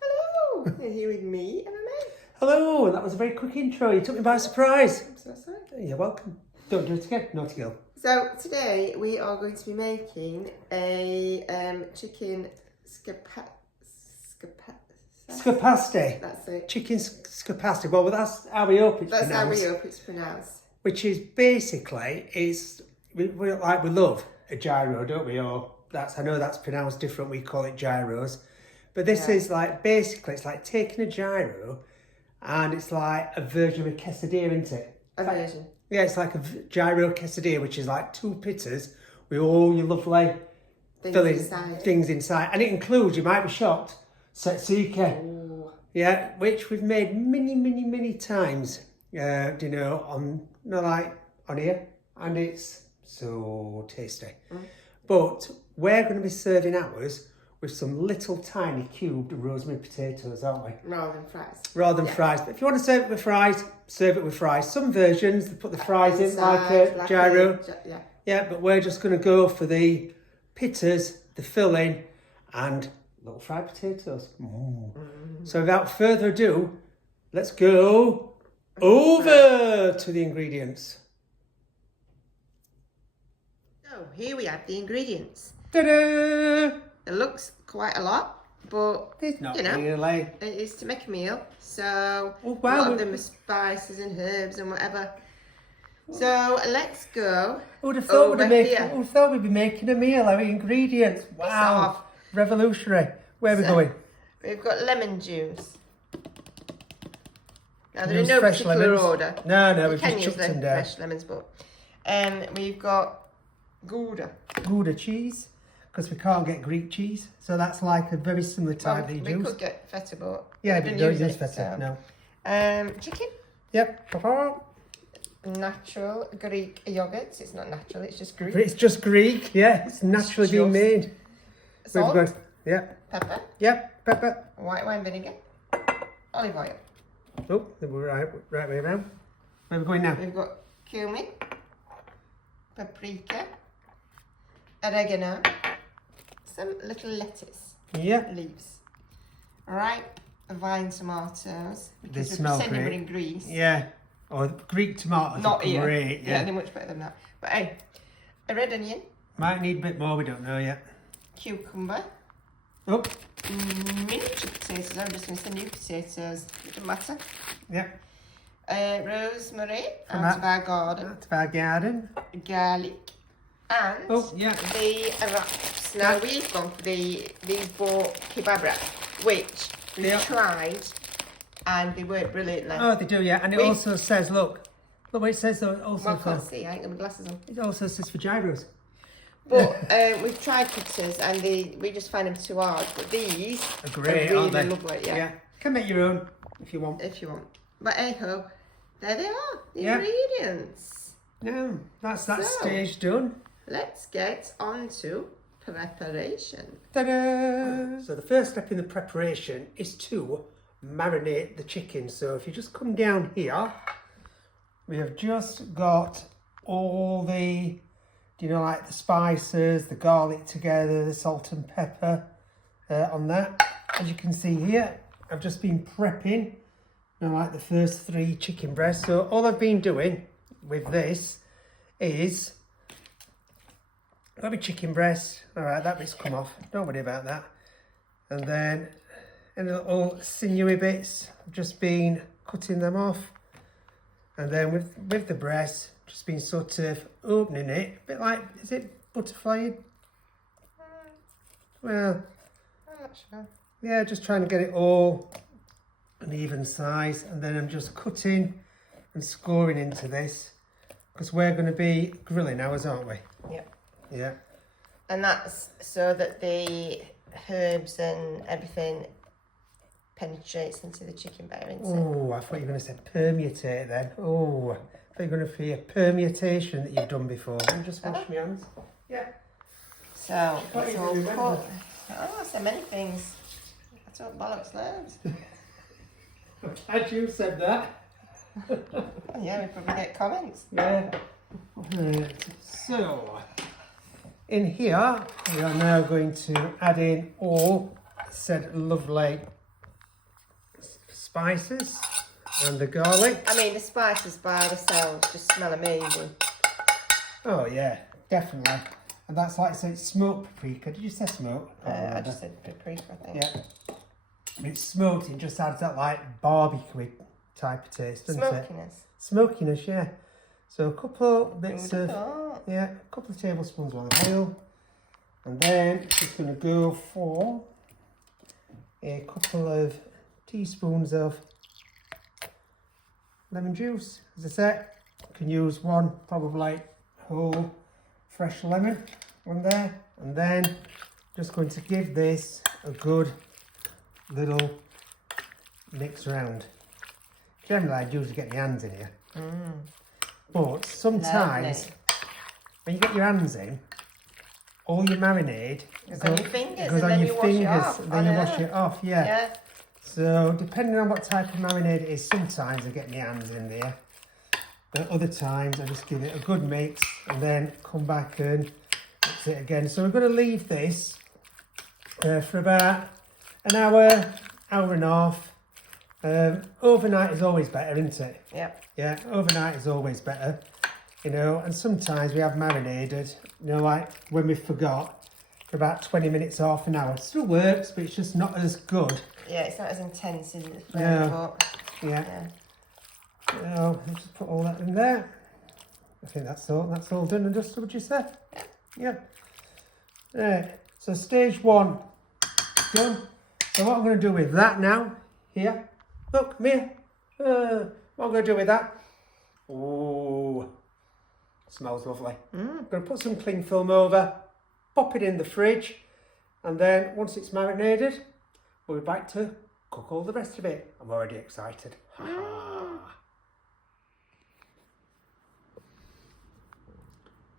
Hello, you're here with me, MMA. Hello, that was a very quick intro. You took me by surprise. I'm so sorry. You're welcome. Don't do it again, naughty girl. So today we are going to be making a chicken Skepasti. That's it. Chicken skepasti. Well, that's how we hope it's That's pronounced. how we hope it's pronounced. Which is basically, we love a gyro, don't we? Or I know that's pronounced different. We call it gyros. But this is like, basically, it's like taking a gyro and it's like a version of a quesadilla, isn't it? A version. Yeah, it's like a gyro quesadilla, which is like 2 pitas with all your lovely things inside. And it includes, you might be shocked, tzatziki. Ooh. Yeah, which we've made many times, on here. And it's so tasty. But we're going to be serving ours with some little tiny cubed rosemary potatoes, aren't we? Rather than fries. Rather than fries. But if you want to serve it with fries, serve it with fries. Some versions, they put the fries in like a gyro. Yeah, but we're just going to go for the pitas, the filling, and little fried potatoes. So without further ado, let's go over to the ingredients. So here we have the ingredients. Ta-da! It looks quite a lot, but It's not really. it is to make a meal. So a wow, lot of them are spices and herbs and whatever. So let's go. Who'd have thought we'd be making a meal out of ingredients? Wow, revolutionary. Where are we going? We've got lemon juice. Now there are no particular order. No, we've just chucked them down. Fresh lemons, but we've got Gouda. Gouda cheese, because we can't get Greek cheese, so that's like a very similar type that you use. We could get feta, but yeah, we but don't use feta. No. Chicken. Yep. Natural Greek yogurt. It's not natural. It's just Greek. It's just Greek. Yeah, it's naturally being made. Salt. Yep. Pepper. Yep. Pepper. White wine vinegar. Olive oil. Oh, we're right way around. Where are we going now? We've got cumin, paprika, oregano, some little lettuce. Yeah. Leaves. Ripe vine tomatoes. Because They smell pretending great. we're in Greece. Yeah. Or Greek tomatoes. Not are here. great. Yeah, they're much better than that. But hey, a red onion. Might need a bit more. We don't know yet. Cucumber. Oh. Miniature potatoes. I'm just going to say new potatoes. It doesn't matter. Yep. Rosemary out of our garden. Out of our garden. Garlic. And the wraps. Now we've gone for these bought kebab wrap, which we've tried and they work brilliantly. Oh, they do, yeah. And it also says, look what it says. Also, I can't see. I ain't got my glasses on. It also says for gyros. But we've tried pitas and we just find them too hard. But these are great, really aren't they? lovely. Yeah. Can make your own if you want. But hey ho, there they are. The ingredients. Yeah, that's that stage done. Let's get on to preparation. Ta-da! So the first step in the preparation is to marinate the chicken. So if you just come down here, we have just got all the, like the spices, the garlic together, the salt and pepper on that. As you can see here, I've just been prepping, like the first 3 chicken breasts. So all I've been doing with this is got my chicken breast. All right, that bit's come off. Don't worry about that. And then any little sinewy bits, I've just been cutting them off. And then with the breast, just been sort of opening it. A bit like, is it butterflying? Well, I'm not sure. Yeah, just trying to get it all an even size. And then I'm just cutting and scoring into this, because we're going to be grilling ours, aren't we? Yep. Yeah. And that's so that the herbs and everything penetrates into the chicken better, isn't it? Oh, I thought you were going to say permutate then. Oh, I thought you were going to be a permutation that you've done before. Let me just wash my hands. Yeah. So, it's all cut. Oh, so many things. That's what bollocks loads. I'm glad you said that. Yeah, we probably get comments. Yeah. Right. So, in here, we are now going to add in all said lovely spices and the garlic. I mean, the spices by themselves just smell amazing. Oh yeah, definitely. And that's like I said, smoked paprika. Did you say smoked? I just said paprika, I think. Yeah. It's smoked, it just adds that like barbecue type of taste, doesn't Smokiness. it? Smokiness, yeah. So a couple bits of, thought. yeah, a couple of tablespoons worth of oil. And then just going to go for a couple of teaspoons of lemon juice. As I said, you can use one probably whole fresh lemon on there. And then just going to give this a good little mix around. Generally I'd usually get my hands in here. But sometimes when you get your hands in, all your marinade goes on your fingers, goes and on then your you wash it fingers, off. and then you wash it off, yeah. Yeah. So depending on what type of marinade it is, sometimes I get my hands in there. But other times I just give it a good mix and then come back and mix it again. So we're going to leave this for about an hour, hour and a half. Overnight is always better, isn't it? Yep. Yeah, overnight is always better, you know, and sometimes we have marinated, you know, like when we forgot, for about 20 minutes, half an hour. It still works, but it's just not as good. Yeah, it's not as intense as it's No. Yeah. So, I'll just put all that in there. I think that's all done and dusted, would you say? Yeah. Right, so stage one done. So what I'm going to do with that now, here, look, come here. What I'm going to do with that? Oh, smells lovely. I'm going to put some cling film over, pop it in the fridge, and then once it's marinated, we'll be back to cook all the rest of it. I'm already excited.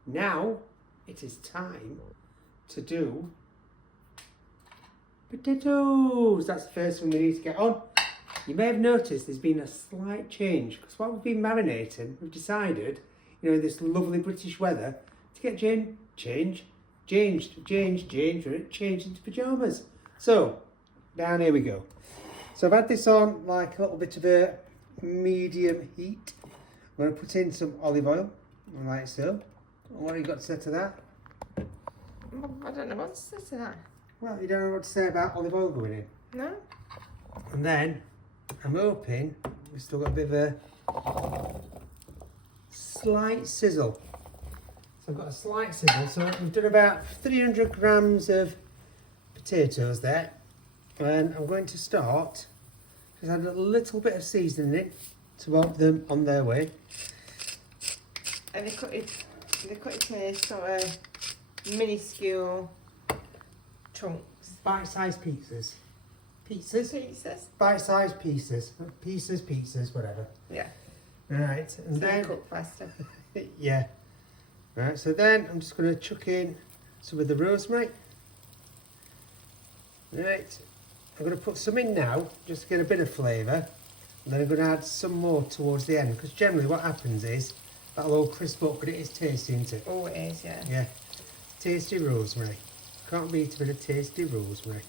Now it is time to do potatoes. That's the first one we need to get on. You may have noticed there's been a slight change because while we've been marinating, we've decided, you know, in this lovely British weather, to get changed into pyjamas. So, down here we go. So I've had this on like a little bit of a medium heat. I'm going to put in some olive oil, like so. What have you got to say to that? I don't know what to say to that. Well, you don't know what to say about olive oil going in. No? And then, I'm hoping we've still got a bit of a slight sizzle. So I've got a slight sizzle. So we've done about 300 grams of potatoes there. And I'm going to start, just add a little bit of seasoning in to help them on their way. And they cut it in sort of minuscule chunks. Bite-sized pieces. Pieces? Bite-sized pieces. Pieces, whatever. Yeah. Right, and So then... they cook faster. Yeah. Right, so then I'm just going to chuck in some of the rosemary. Right, I'm going to put some in now, just to get a bit of flavour. And then I'm going to add some more towards the end, because generally what happens is, that'll all crisp up, but it is tasty, isn't it? Oh, it is, yeah. Yeah. Tasty rosemary. Can't beat a bit of tasty rosemary.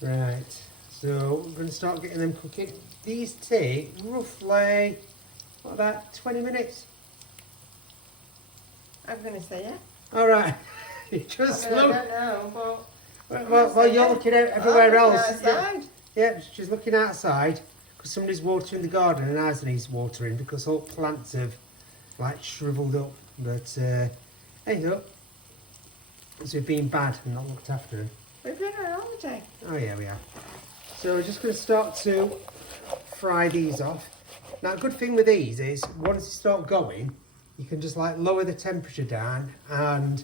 Right, so we're going to start getting them cooking. These take roughly, what, about 20 minutes? I'm going to say yeah. All right. You just I look. don't know, but... Well, you're looking out everywhere I'm else. looking outside. Yeah, she's looking outside because somebody's watering the garden and ours needs watering because all plants have like shriveled up. But hey, look, as we've been bad and not looked after them. We've been on holiday. Oh yeah, we are. So we're just going to start to fry these off. Now, a good thing with these is once you start going, you can just like lower the temperature down and,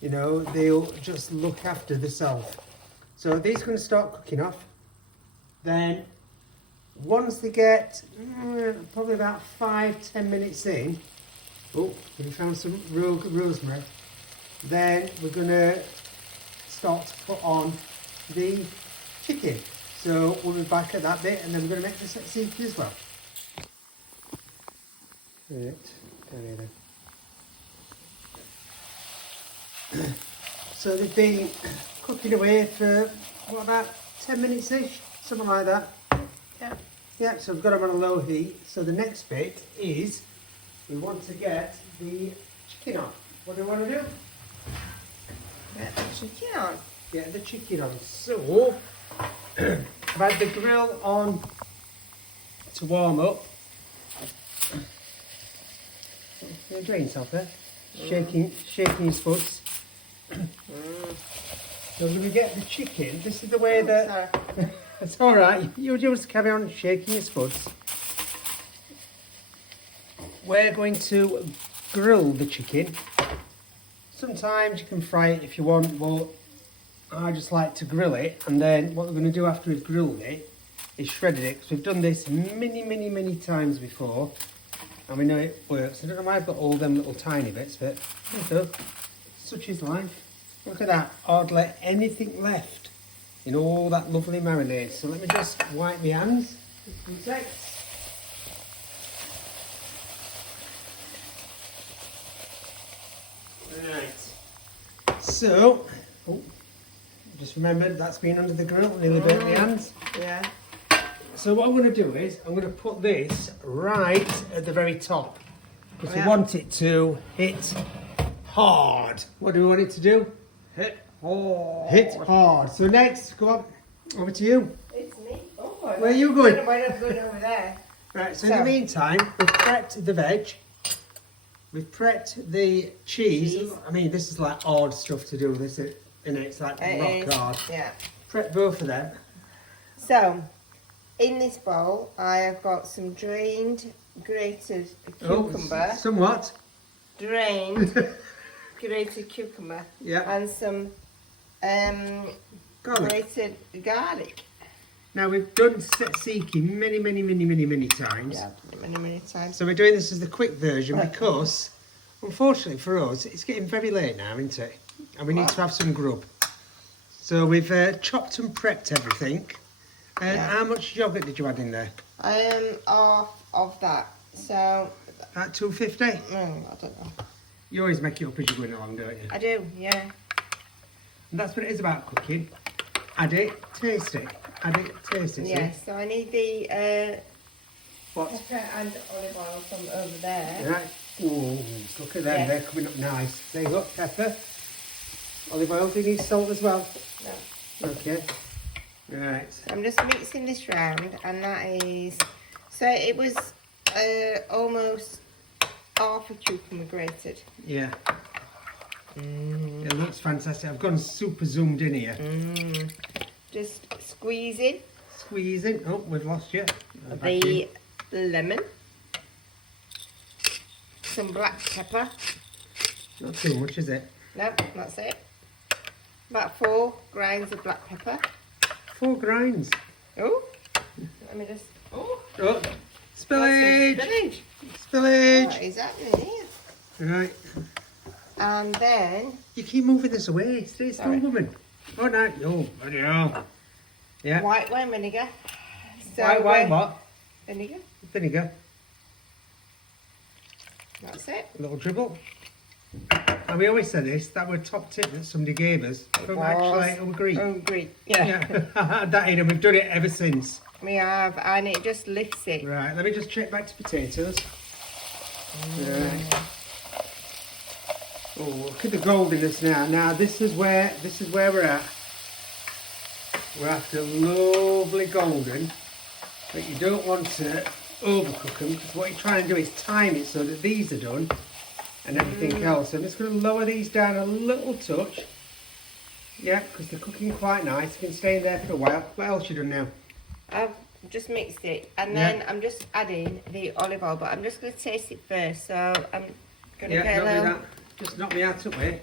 you know, they'll just look after themselves. So these are going to start cooking off. Then once they get probably about 5-10 minutes in, oh, we found some rosemary. Then we're going to start to put on the chicken. So we'll be back at that bit and then we're going to make the tzatziki as well. Right, down here then. So they've been cooking away for, what, about 10 minutes-ish? Something like that. Yeah. Yeah, so we've got them on a low heat. So the next bit is we want to get the chicken on. What do we want to do? Get the chicken on. Get the chicken on. So, I've had the grill on to warm up. Your drains off there. Shaking your spuds. So when we get the chicken, this is the way that... Sorry. It's alright, you just carry on shaking your spuds. We're going to grill the chicken. Sometimes you can fry it if you want, but I just like to grill it. And then what we're going to do after we've grilled it is shredded it, because we've done this many times before. And we know it works. I don't know why I've got all them little tiny bits, but there you go. Such is life. Look at that, hardly anything left in all that lovely marinade. So let me just wipe my hands. One sec. Right. So, just remembered that's been under the grill, nearly burnt my hands. Yeah. So what I'm going to do is, I'm going to put this right at the very top. Because we Yeah. want it to hit hard. What do we want it to do? Hit hard. Hit hard. So next, go on, over to you. It's me. Oh, Where are you going? I might have gone over there. Right, so in the meantime, we've prepped the veg. We've prepped the cheese. I mean, this is like odd stuff to do, this, isn't it? It's like rock hard. Yeah. Prep both of them. So, in this bowl, I have got some drained, grated cucumber. Oh, somewhat. Drained, grated cucumber. Yeah. And some Garlic. grated garlic. Now we've done tzatziki many times. Yeah, many times. So we're doing this as the quick version because, unfortunately for us, it's getting very late now, isn't it? And we need to have some grub. So we've chopped and prepped everything. And how much yogurt did you add in there? I am off of that. So, At 250? I don't know. You always make it up as you're going along, don't you? I do, yeah. And that's what it is about cooking. Add it, taste it. Add it, taste it. Yes, so I need the What? pepper and olive oil from over there. Right. Ooh, look at them, Yeah. they're coming up nice. There you go, pepper. Olive oil, do you need salt as well? No. Okay. Right. I'm just mixing this round, and that is... So it was almost half a cucumber grated. Yeah. It looks fantastic. I've gone super zoomed in here. Just squeezing Squeezing. Oh, we've lost you. the lemon. Some black pepper. Not too much, is it? No, that's it. About 4 grinds of black pepper. 4 grinds. Oh, let me just... Oh, Oh, spillage! spillage. Spillage! What is happening here? Right. And then... You keep moving this away. Stay still, Sorry. woman. Oh, no. Oh, bloody hell. Yeah. White wine vinegar. So, White wine what? Vinegar. Vinegar. That's it. A little dribble. And we always say this, that were top tip that somebody gave us. Don't actually agree. Oh, great. Yeah. Yeah, that in, and we've done it ever since. We have, and it just lifts it. Right, let me just check back to potatoes. Right. Oh, look at the goldiness now. Now this is where we're at. We're after lovely golden, but you don't want to overcook them, because what you're trying to do is time it so that these are done and everything else. So I'm just going to lower these down a little touch. Yeah, because they're cooking quite nice. You can stay in there for a while. What else you done now? I've just mixed it, and then I'm just adding the olive oil, but I'm just going to taste it first. So I'm going to get a don't do little... that. Just knock me out of way.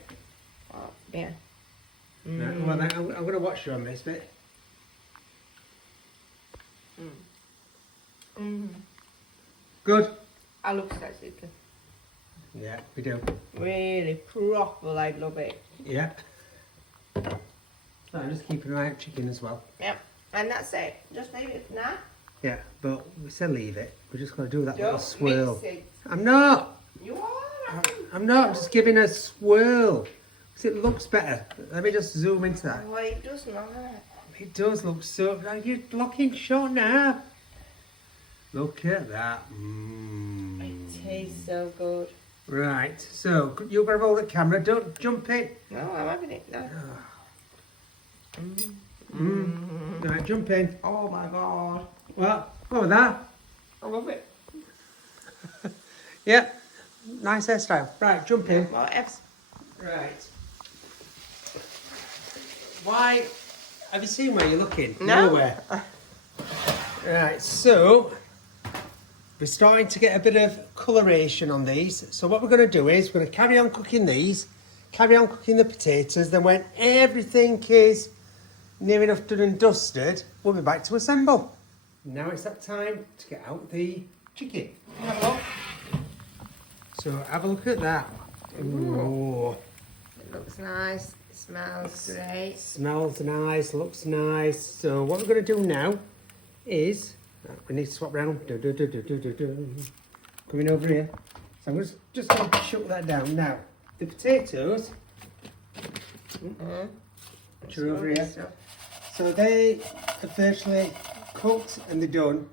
Oh, yeah. Right, well, then, I'm going to watch you on this bit. Good? I love tzatziki. Yeah, we do. Really proper, I love it. Yeah. So I'm just keeping an eye on chicken as well. Yep. And that's it. Just leave it for now. Yeah, but we said leave it. We're just going to do that little Don't swirl. mix it. I'm not. You are. I'm not. I'm just giving a swirl. So it looks better. Let me just zoom into that. Oh, it does not. It does look so... You're looking short now. Look at that. It tastes so good. Right, so you've got to hold the camera. Don't jump in. No, I'm having it now. Right, jump in. Oh my god. What was that? I love it. Yeah, nice hairstyle. Right, jump in. What else? Right. Why? Have you seen where you're looking? No. Nowhere. Right, so we're starting to get a bit of coloration on these. So what we're going to do is we're going to carry on cooking these, carry on cooking the potatoes. Then when everything is near enough done and dusted, we'll be back to assemble. Now it's that time to get out the chicken. Have a look. So have a look at that. Ooh. It looks nice. It smells great. Smells nice, looks nice. So what we're going to do now is, we need to swap round. Coming over here. So I'm just going to chuck that down. Now, the potatoes, which are over here. So they are virtually cooked and they're done.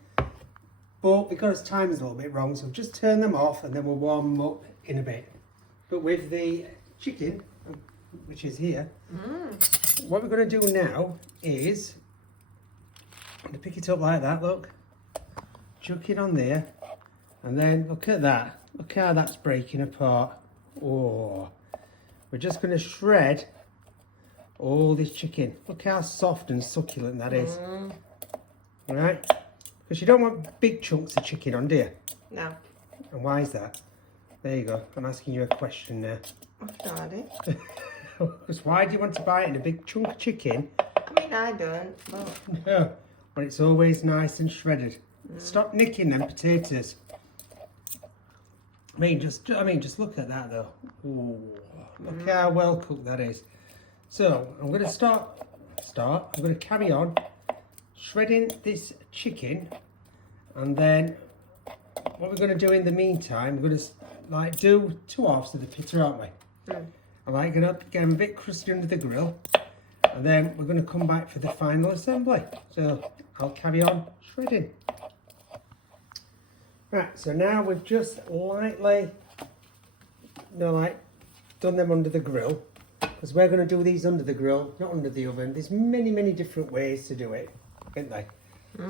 But because time is a little bit wrong, so just turn them off and then we'll warm them up in a bit. But with the chicken, which is here, what we're going to do now is, I'm going to pick it up like that, look. Chuck it on there. And then look at that. Look how that's breaking apart. Oh. We're just going to shred all this chicken. Look how soft and succulent that is. Right? Because you don't want big chunks of chicken on, do you? No. And why is that? There you go. I'm asking you a question now. I've tried it. Because why do you want to buy it in a big chunk of chicken? I mean, I don't. But... No. When it's always nice and shredded. Stop nicking them potatoes. I mean, just look at that though. Ooh, look how well cooked that is. So I'm going to start. I'm going to carry on shredding this chicken, and then what we're going to do in the meantime, we're going to like do 2 halves of the pita, aren't we? I'm like going to get them a bit crusty under the grill, and then we're going to come back for the final assembly. So I'll carry on shredding. Right, so now we've just lightly, done them under the grill, because we're going to do these under the grill, not under the oven. There's many, many different ways to do it, aren't they?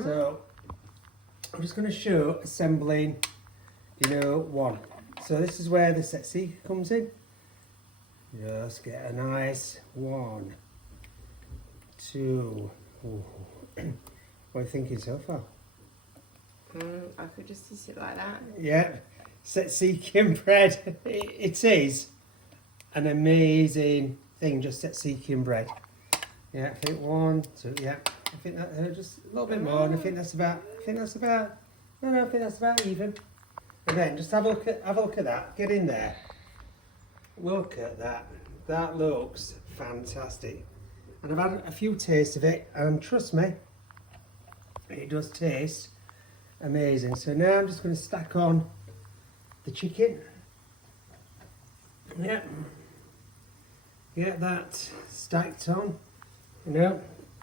So I'm just going to show assembling, one. So this is where the tzatziki comes in. Just get a nice 1, 2. Ooh. What are you thinking so far? I could just eat it like that. Yeah, tzatziki bread. It is an amazing thing, just tzatziki bread. Yeah, I think 1, 2. Yeah, I think that just a little bit more, and I think that's about. I think that's about even. And then just have a look at that. Get in there. Look at that. That looks fantastic. And I've had a few tastes of it, and trust me, it does taste amazing. So now I'm just going to stack on the chicken. Yeah. Get that stacked on.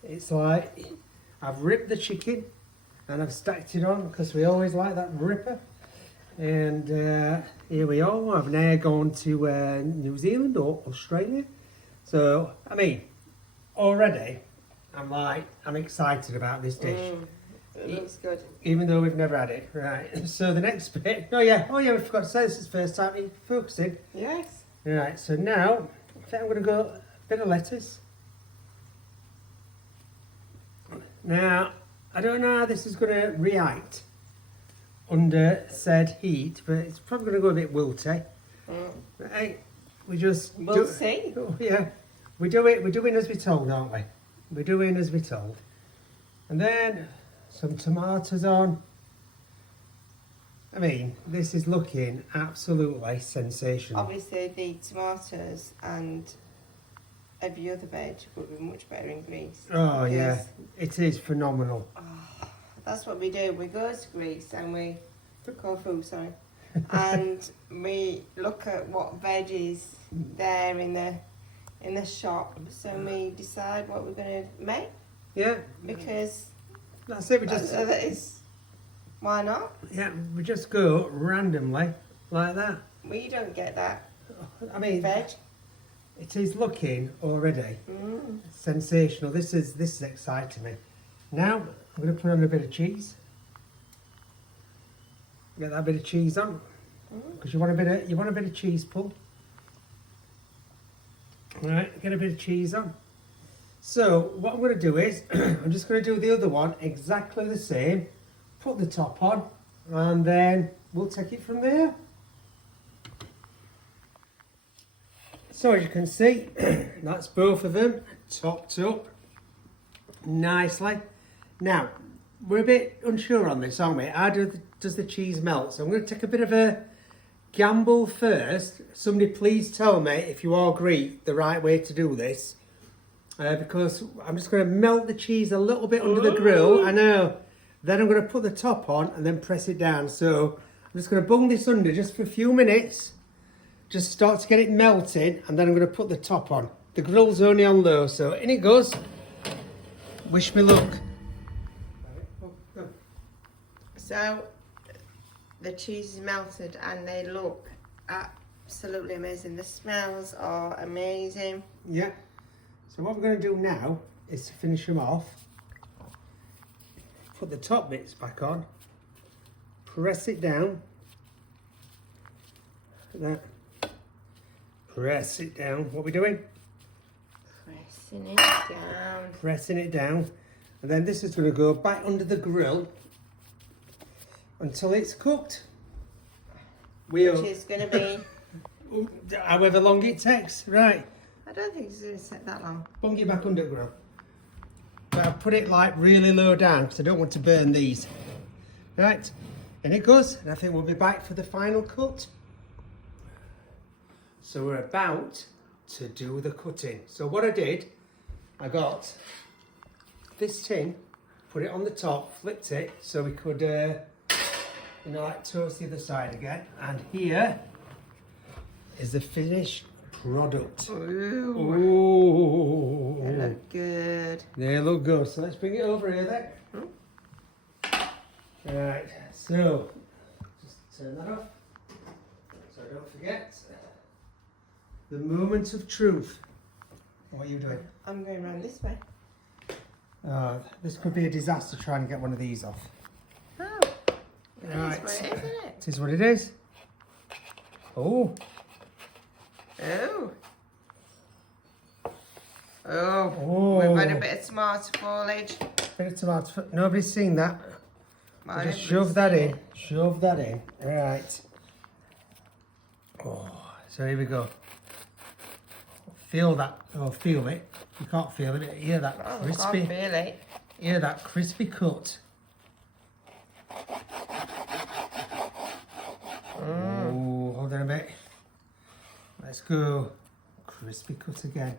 It's like I've ripped the chicken and I've stacked it on, because we always like that ripper. And here we are. I've now gone to New Zealand or Australia. So, I mean, already I'm excited about this dish. It looks good. Even though we've never had it. Right, so the next bit, oh yeah, we forgot to say this is the first time you're focusing. Yes. Right, so now, I think I'm going to go a bit of lettuce. Now, I don't know how this is going to react under said heat, but it's probably going to go a bit wilty. Right, We'll see. Yeah, we're doing as we're told, aren't we? We're doing as we're told. And then some tomatoes on. I mean, this is looking absolutely sensational. Obviously, the tomatoes and every other veg would be much better in Greece. Oh yeah, it is phenomenal. That's what we do. We go to Greece and we and we look at what veg is there in the in the shop, so we decide what we're going to make. Yeah. Because that's it. We just. That is, why not? Yeah, we just go randomly like that. We don't get that. I mean, Veg. it is looking already sensational. This is exciting me. Now I'm going to put on a bit of cheese. Get that bit of cheese on, because you want a bit of cheese pull. All right, get a bit of cheese on. So what I'm going to do is I'm just going to do the other one exactly the same. Put the top on, and then we'll take it from there. So as you can see, that's both of them topped up nicely. Now, we're a bit unsure on this, aren't we? How does the cheese melt? So I'm going to take a bit of a gamble first. Somebody please tell me if you all agree the right way to do this. Because I'm just going to melt the cheese a little bit under the grill. I know. Then I'm going to put the top on and then press it down. So I'm just going to bung this under just for a few minutes. Just start to get it melting, and then I'm going to put the top on. The grill's only on low, so in it goes. Wish me luck. So the cheese is melted and they look absolutely amazing. The smells are amazing. Yeah. So what we're going to do now is to finish them off. Put the top bits back on. Press it down. Like that. Press it down. What are we doing? Pressing it down. Pressing it down. And then this is going to go back under the grill until it's cooked. Which is going to be... however long it takes. Right. I don't think it's going to take that long. Bung it back under the grill. But I'll put it like really low down because I don't want to burn these. Right. And it goes. And I think we'll be back for the final cut. So we're about to do the cutting. So what I did, I got this tin, put it on the top, flipped it so we could, like toast the other side again. And here is the finished product. Ooh. Ooh. They look good. They look good. So let's bring it over here then. Right, so just turn that off so I don't forget. The moment of truth. What are you doing? I'm going around this way. This could be a disaster trying to get one of these off. Oh, Right. That's what it is, isn't it? It is what it is. Oh. Oh. Oh. We've had a bit of tomato foliage. Bit of tomato. Nobody's seen that. Well, Just shove that in. Shove that in. Right. Oh, so here we go. Feel that. Oh, feel it. You can't feel it. Hear that crispy. I can't feel it. Hear that crispy cut. Oh, hold on a bit. Let's go. Crispy cut again.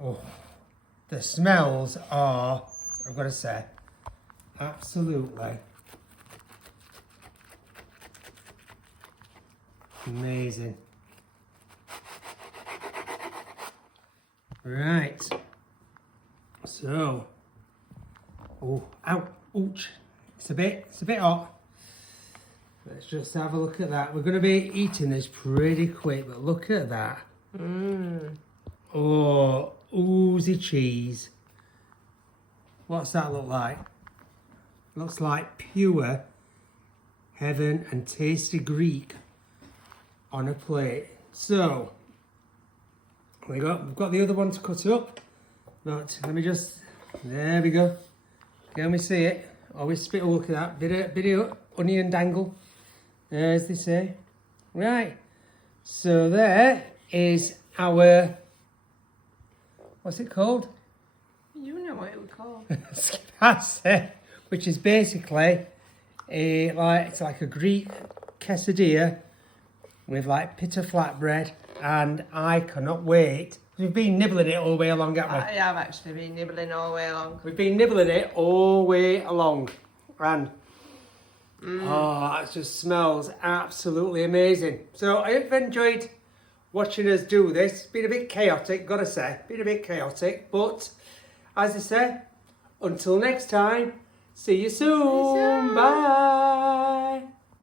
Oh, the smells are, I've got to say, absolutely amazing. Right. So, oh, ow, ouch. It's a bit hot. Let's just have a look at that. We're going to be eating this pretty quick, but look at that. Oh, oozy cheese. What's that look like? Looks like pure heaven and tasty Greek on a plate. So, we've got the other one to cut up. But let me just, there we go. Can we see it? Always spit a look at that. Bit of onion dangle, as they say. Right. So there is our, what's it called? You know what it would call. Skepasti, which is basically it's like a Greek quesadilla with like pita flatbread, and I cannot wait. We've been nibbling it all the way along, haven't we? I have actually been nibbling all the way along. We've been nibbling it all the way along, and Oh, that just smells absolutely amazing. So I hope you've enjoyed watching us do this. It's been a bit chaotic, gotta say. Been a bit chaotic, but as I say, until next time, see you soon. Bye.